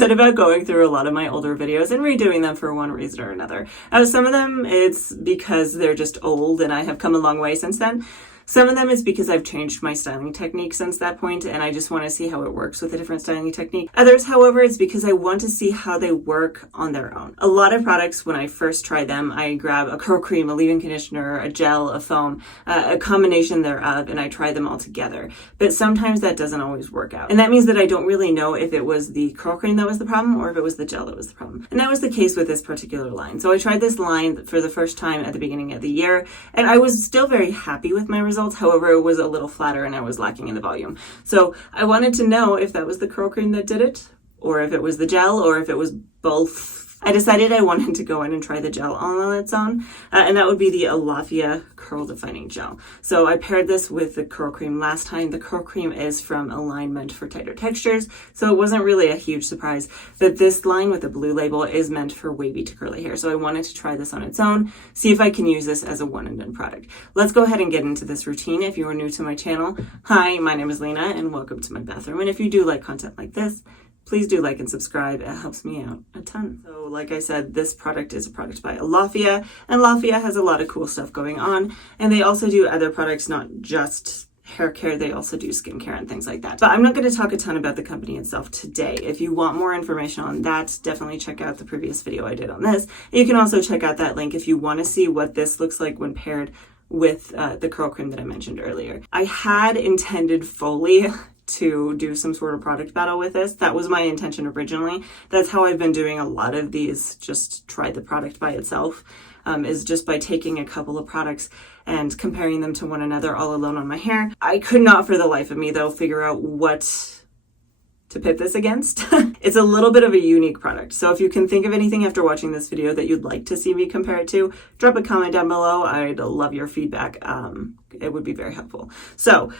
said about going through a lot of my older videos and redoing them for one reason or another. Some of them it's because they're just old and I have come a long way since then. Some of them is because I've changed my styling technique since that point and I just want to see how it works with a different styling technique. Others, however, it's because I want to see how they work on their own. A lot of products, when I first try them, I grab a curl cream, a leave-in conditioner, a gel, a foam, a combination thereof, and I try them all together. But sometimes that doesn't always work out. And that means that I don't really know if it was the curl cream that was the problem or if it was the gel that was the problem. And that was the case with this particular line. So I tried this line for the first time at the beginning of the year, and I was still very happy with my results. However, it was a little flatter and I was lacking in the volume. So I wanted to know if that was the curl cream that did it, or if it was the gel, or if it was both. I decided I wanted to go in and try the gel on its own, and that would be the Alaffia Curl Defining Gel. So I paired this with the curl cream last time. The curl cream is from a line meant for tighter textures, so it wasn't really a huge surprise. But this line with the blue label is meant for wavy to curly hair, so I wanted to try this on its own, see if I can use this as a one and done product. Let's go ahead and get into this routine. If you are new to my channel, hi, my name is Lena, and welcome to my bathroom. And if you do like content like this, please do like and subscribe. It helps me out a ton. So like I said, this product is a product by Alaffia, and Alaffia has a lot of cool stuff going on. And they also do other products, not just hair care. They also do skincare and things like that. But I'm not going to talk a ton about the company itself today. If you want more information on that, definitely check out the previous video I did on this. You can also check out that link if you want to see what this looks like when paired with the curl cream that I mentioned earlier. I had intended fully to do some sort of product battle with this. That was my intention originally. That's how I've been doing a lot of these, just try the product by itself, is just by taking a couple of products and comparing them to one another all alone on my hair. I could not for the life of me though figure out what to pit this against. It's a little bit of a unique product. So if you can think of anything after watching this video that you'd like to see me compare it to, drop a comment down below. I'd love your feedback. It would be very helpful. So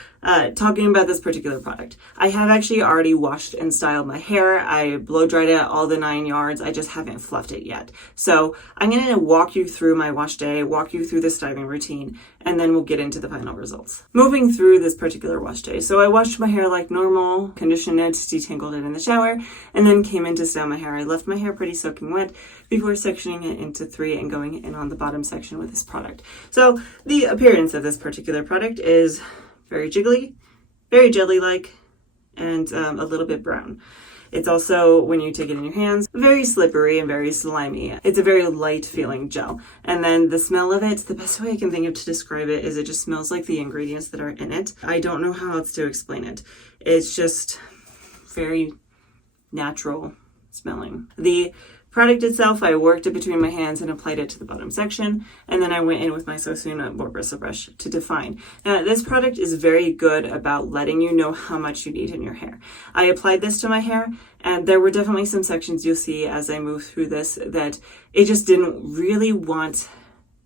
talking about this particular product, I have actually already washed and styled my hair. I blow dried it all the 9 yards. I just haven't fluffed it yet. So I'm going to walk you through my wash day, walk you through the styling routine, and then we'll get into the final results. Moving through this particular wash day. So I washed my hair like normal, conditioned it, detangled it in the shower, and then came in to style my hair. I left my hair pretty soaking wet before sectioning it into 3 and going in on the bottom section with this product. So the appearance of this particular product is very jiggly, very jelly-like, and a little bit brown. It's also, when you take it in your hands, very slippery and very slimy. It's a very light feeling gel. And then the smell of it, the best way I can think of to describe it is it just smells like the ingredients that are in it. I don't know how else to explain it. It's just very natural smelling. The product itself, I worked it between my hands and applied it to the bottom section, and then I went in with my Sosuna bristle brush to define. Now, this product is very good about letting you know how much you need in your hair. I applied this to my hair, and there were definitely some sections you'll see as I move through this that it just didn't really want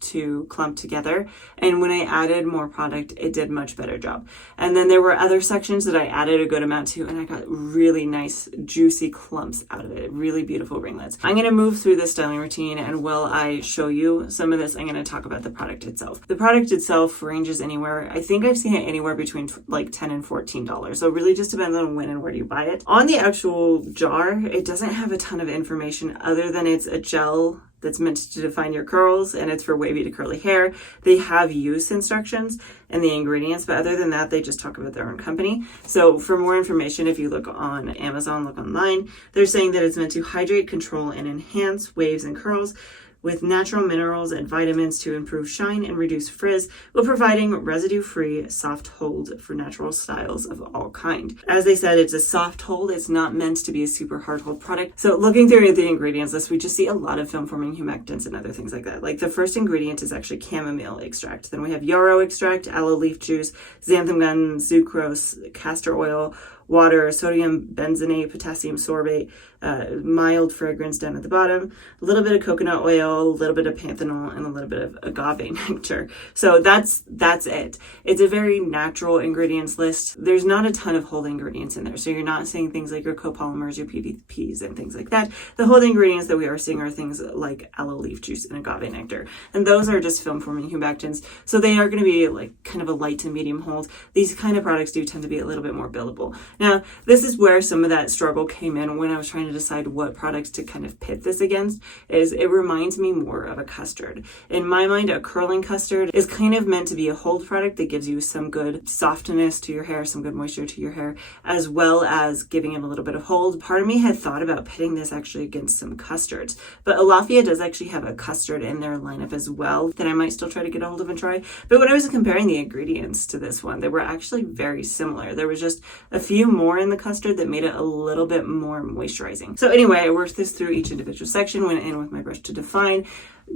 to clump together, and when I added more product, it did much better job. And then there were other sections that I added a good amount to, and I got really nice juicy clumps out of it, really beautiful ringlets. I'm going to move through this styling routine, and while I show you some of this, I'm going to talk about the product itself. The product itself ranges anywhere, I think I've seen it anywhere between like $10 and $14, so it really just depends on when and where you buy it. On the actual jar, it doesn't have a ton of information other than it's a gel that's meant to define your curls, and it's for wavy to curly hair. They have use instructions and the ingredients, but other than that, they just talk about their own company. So for more information, if you look on Amazon, look online, they're saying that it's meant to hydrate, control, and enhance waves and curls with natural minerals and vitamins to improve shine and reduce frizz, while providing residue-free soft hold for natural styles of all kind. As they said, it's a soft hold. It's not meant to be a super hard hold product. So looking through the ingredients list, we just see a lot of film-forming humectants and other things like that. Like the first ingredient is actually chamomile extract. Then we have yarrow extract, aloe leaf juice, xanthan gum, sucrose, castor oil, water, sodium benzenate, potassium sorbate, mild fragrance down at the bottom, a little bit of coconut oil, a little bit of panthenol, and a little bit of agave nectar. So that's it. It's a very natural ingredients list. There's not a ton of whole ingredients in there. So you're not seeing things like your copolymers, your PVPs, and things like that. The whole ingredients that we are seeing are things like aloe leaf juice and agave nectar. And those are just film-forming humectants. So they are going to be like kind of a light to medium hold. These kind of products do tend to be a little bit more buildable. Now, this is where some of that struggle came in when I was trying to decide what products to kind of pit this against, is it reminds me more of a custard. In my mind, a curling custard is kind of meant to be a hold product that gives you some good softness to your hair, some good moisture to your hair, as well as giving it a little bit of hold. Part of me had thought about pitting this actually against some custards, but Alaffia does actually have a custard in their lineup as well that I might still try to get a hold of and try. But when I was comparing the ingredients to this one, they were actually very similar. There was just a few more in the custard that made it a little bit more moisturizing. So anyway, I worked this through each individual section, went in with my brush to define,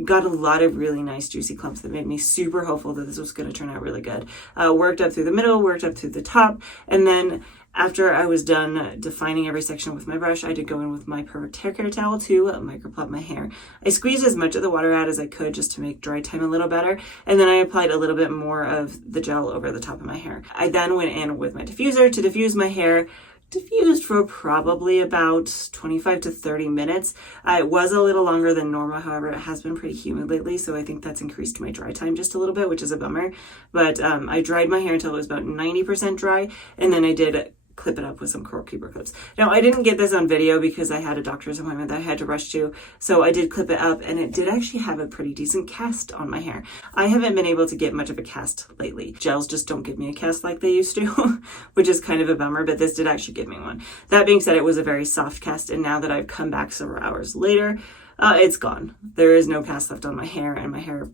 got a lot of really nice juicy clumps that made me super hopeful that this was going to turn out really good. Worked up through the middle, worked up through the top, and then after I was done defining every section with my brush, I did go in with my Perfect Hair Care towel to microplot my hair. I squeezed as much of the water out as I could just to make dry time a little better, and then I applied a little bit more of the gel over the top of my hair. I then went in with my diffuser to diffuse my hair. Diffused for probably about 25 to 30 minutes. It was a little longer than normal, however, it has been pretty humid lately, so I think that's increased my dry time just a little bit, which is a bummer. But I dried my hair until it was about 90% dry, and then I did clip it up with some Curl Keeper clips. Now, I didn't get this on video because I had a doctor's appointment that I had to rush to, so I did clip it up, and it did actually have a pretty decent cast on my hair. I haven't been able to get much of a cast lately. Gels just don't give me a cast like they used to, which is kind of a bummer, but this did actually give me one. That being said, it was a very soft cast, and now that I've come back several hours later, it's gone. There is no cast left on my hair, and my hair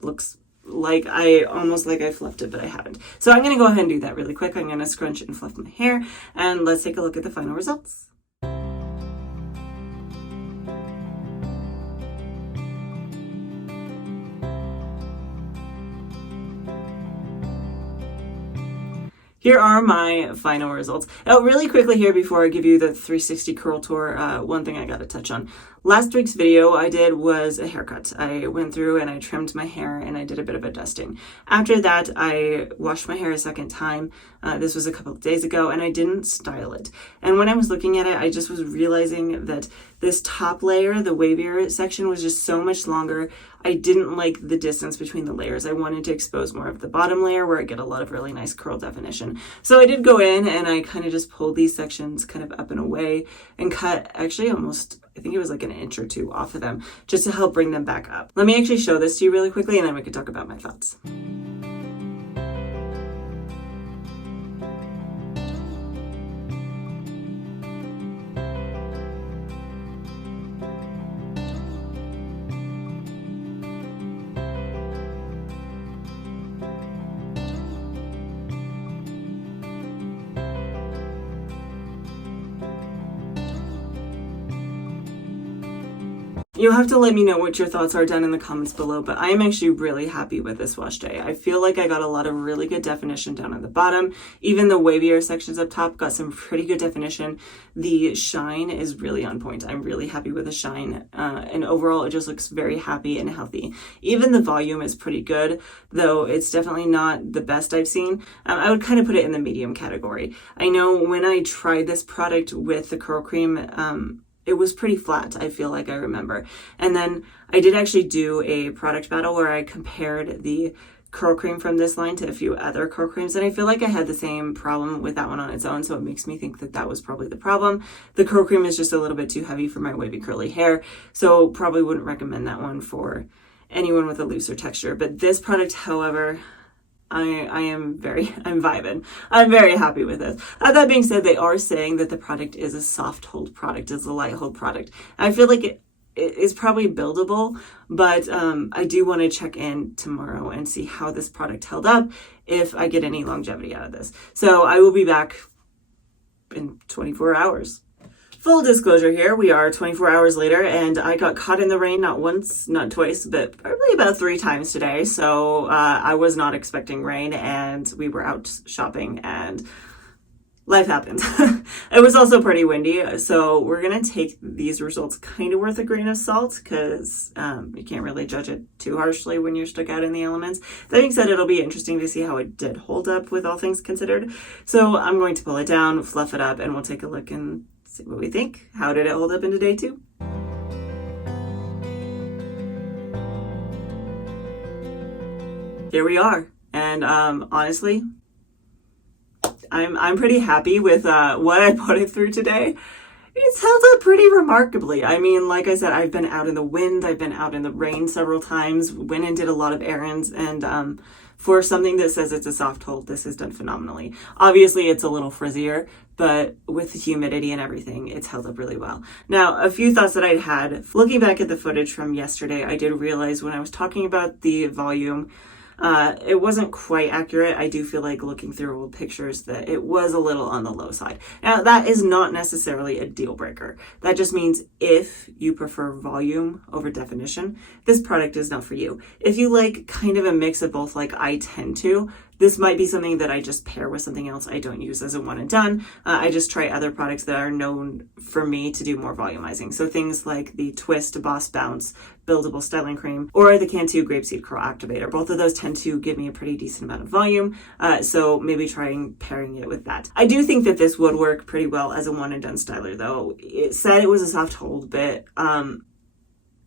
looks almost like I fluffed it, but I haven't. So I'm going to go ahead and do that really quick. I'm going to scrunch and fluff my hair, and let's take a look at the final results. Here are my final results. Now, really quickly here before I give you the 360 curl tour, one thing I got to touch on. Last week's video I did was a haircut. I went through and I trimmed my hair and I did a bit of a dusting. After that, I washed my hair a second time. This was a couple of days ago, and I didn't style it. And when I was looking at it, I just was realizing that this top layer, the wavier section, was just so much longer. I didn't like the distance between the layers. I wanted to expose more of the bottom layer where I get a lot of really nice curl definition. So I did go in and I kind of just pulled these sections kind of up and away and cut actually almost, I think it was like an inch or two off of them just to help bring them back up. Let me actually show this to you really quickly, and then we can talk about my thoughts. You'll have to let me know what your thoughts are down in the comments below, but I am actually really happy with this wash day. I feel like I got a lot of really good definition down at the bottom. Even the wavier sections up top got some pretty good definition. The shine is really on point. I'm really happy with the shine, and overall it just looks very happy and healthy. Even the volume is pretty good, though it's definitely not the best I've seen. I would kind of put it in the medium category. I know when I tried this product with the curl cream, it was pretty flat, I feel like I remember. And then I did actually do a product battle where I compared the curl cream from this line to a few other curl creams, and I feel like I had the same problem with that one on its own, so it makes me think that that was probably the problem. The curl cream is just a little bit too heavy for my wavy curly hair, so probably wouldn't recommend that one for anyone with a looser texture. But this product, however, I'm vibing. I'm very happy with this. That being said, they are saying that the product is a soft hold product, it's a light hold product. I feel like it is probably buildable, but I do want to check in tomorrow and see how this product held up, if I get any longevity out of this. So I will be back in 24 hours. Full disclosure here, we are 24 hours later, and I got caught in the rain not once, not twice, but probably about 3 times today. So I was not expecting rain, and we were out shopping, and life happened. It was also pretty windy, so we're gonna take these results kind of with a grain of salt, because you can't really judge it too harshly when you're stuck out in the elements. That being said, it'll be interesting to see how it did hold up with all things considered. So I'm going to pull it down, fluff it up, and we'll take a look and see what we think. How did it hold up into day 2? Here we are, and honestly, I'm pretty happy with what I put it through today. It's held up pretty remarkably. I mean, like I said, I've been out in the wind, I've been out in the rain several times, went and did a lot of errands, and for something that says it's a soft hold, this has done phenomenally. Obviously, it's a little frizzier, but with the humidity and everything, it's held up really well. Now, a few thoughts that I'd had. Looking back at the footage from yesterday, I did realize when I was talking about the volume, it wasn't quite accurate. I do feel like looking through old pictures that it was a little on the low side. Now, that is not necessarily a deal breaker. That just means if you prefer volume over definition, this product is not for you. If you like kind of a mix of both, like I tend to, this might be something that I just pair with something else I don't use as a one and done. I just try other products that are known for me to do more volumizing. So things like the Twist Boss Bounce Buildable Styling Cream or the Cantu Grapeseed Curl Activator. Both of those tend to give me a pretty decent amount of volume. So maybe trying pairing it with that. I do think that this would work pretty well as a one and done styler though. It said it was a soft hold, but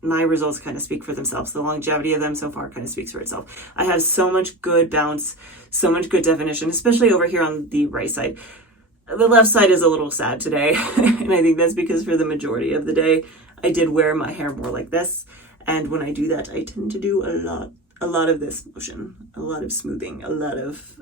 my results kind of speak for themselves. The longevity of them so far kind of speaks for itself. I have so much good bounce, so much good definition, especially over here on the right side. The left side is a little sad today, and I think that's because for the majority of the day, I did wear my hair more like this. And when I do that, I tend to do a lot of this motion, a lot of smoothing, a lot of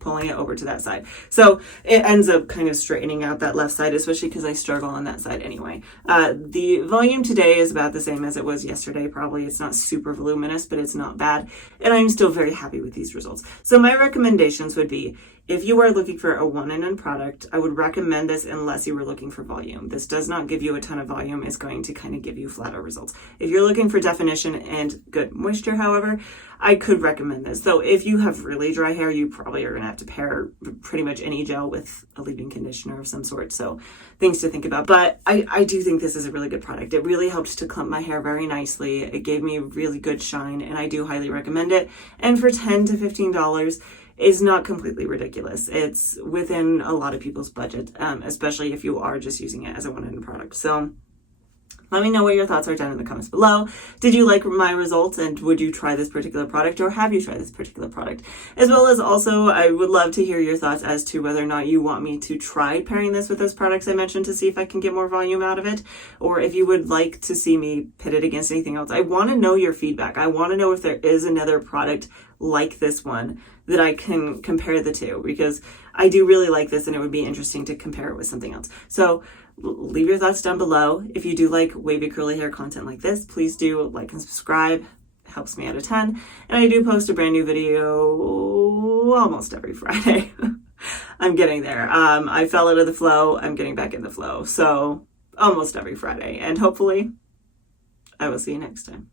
pulling it over to that side. So it ends up kind of straightening out that left side, especially because I struggle on that side anyway. The volume today is about the same as it was yesterday. Probably it's not super voluminous, but it's not bad. And I'm still very happy with these results. So my recommendations would be, if you are looking for a one and done product, I would recommend this unless you were looking for volume. This does not give you a ton of volume. It's going to kind of give you flatter results. If you're looking for definition and good moisture, however, I could recommend this. Though if you have really dry hair, you probably are going to have to pair pretty much any gel with a leave-in conditioner of some sort. So things to think about. But I do think this is a really good product. It really helped to clump my hair very nicely. It gave me a really good shine, and I do highly recommend it. And for $10 to $15, is not completely ridiculous. It's within a lot of people's budget, especially if you are just using it as a one-and-done product. So let me know what your thoughts are down in the comments below. Did you like my results, and would you try this particular product, or have you tried this particular product? As well as also, I would love to hear your thoughts as to whether or not you want me to try pairing this with those products I mentioned to see if I can get more volume out of it, or if you would like to see me pit it against anything else. I want to know your feedback. I want to know if there is another product like this one that I can compare the two, because I do really like this and it would be interesting to compare it with something else. So leave your thoughts down below. If you do like wavy curly hair content like this, please do like and subscribe. It helps me out a ton. And I do post a brand new video almost every Friday. I'm getting there. I fell out of the flow. I'm getting back in the flow. So almost every Friday. And hopefully I will see you next time.